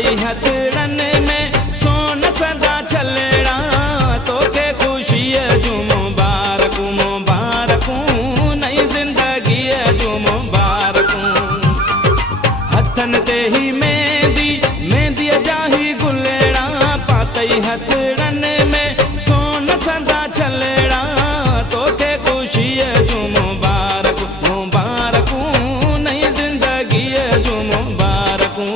पातई हथड़न में सोन सदा चलड़ा तोखे खुशी जू मुबारकू मुबारकू नई जिंदगी जू मुबारकू हथन ते ही मेहंदी मेहंदी जाही गुलड़ा पातई हथड़न में सोन सदा चलड़ा तोखे खुशी जू मुबारकू मुबारकू नई जिंदगी जू मुबारकू।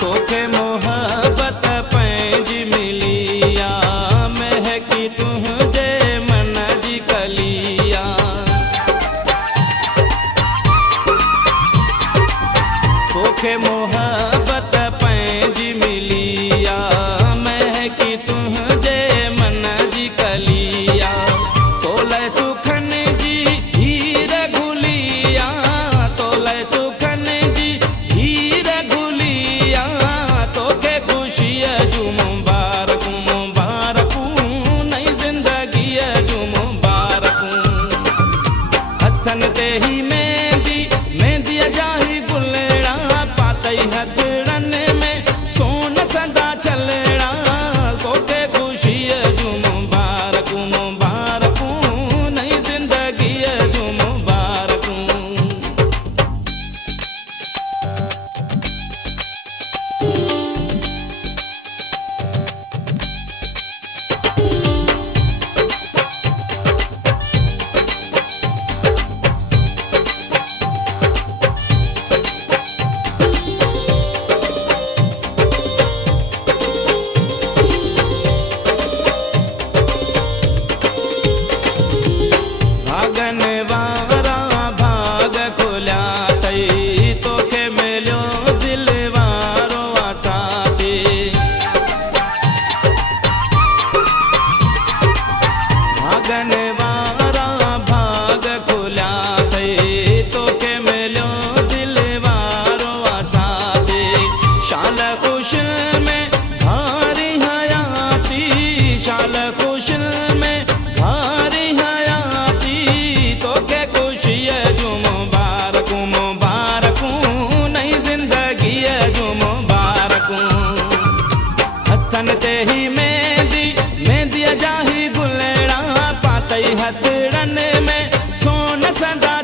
तोखे मोहब्बत पैंजी मिलिया महकी तुझे मन जी कलिया तोखे मोहब्बत पैंजी मिलिया महकी तुझे मन जी कलिया तोले सुखन जी हीर गुलिया तोले सुखन जी हीर गुलिया तोखे खुशी जू मुबारकू मुबारकू नई जिंदगी जू मुबारकू हथन ते ही मेहंदी मेहंदी जाही गुलड़ा पातई हथड़न में सोन सदा चलड़ा तोखे खुशी जू मुबारकू मुबारकू नई जिंदगी जू मुबारकू। भागन वारा भाग खुल्या तई तोखे मिलियो दिल वारो आसादी भागन वारा भाग खुल्या तई तोखे मिलियो दिल वारो आसादी शाल खुशिल में घारी हयाती शाल खुशिल में घारी हयाती तोखे खुशी जू मुबारकू मुबारकू नई जिंदगी जू मुबारकू हथन ते ही मेहंदी मेहंदी जाही गुलड़ा पातई हथड़न में सोन सदा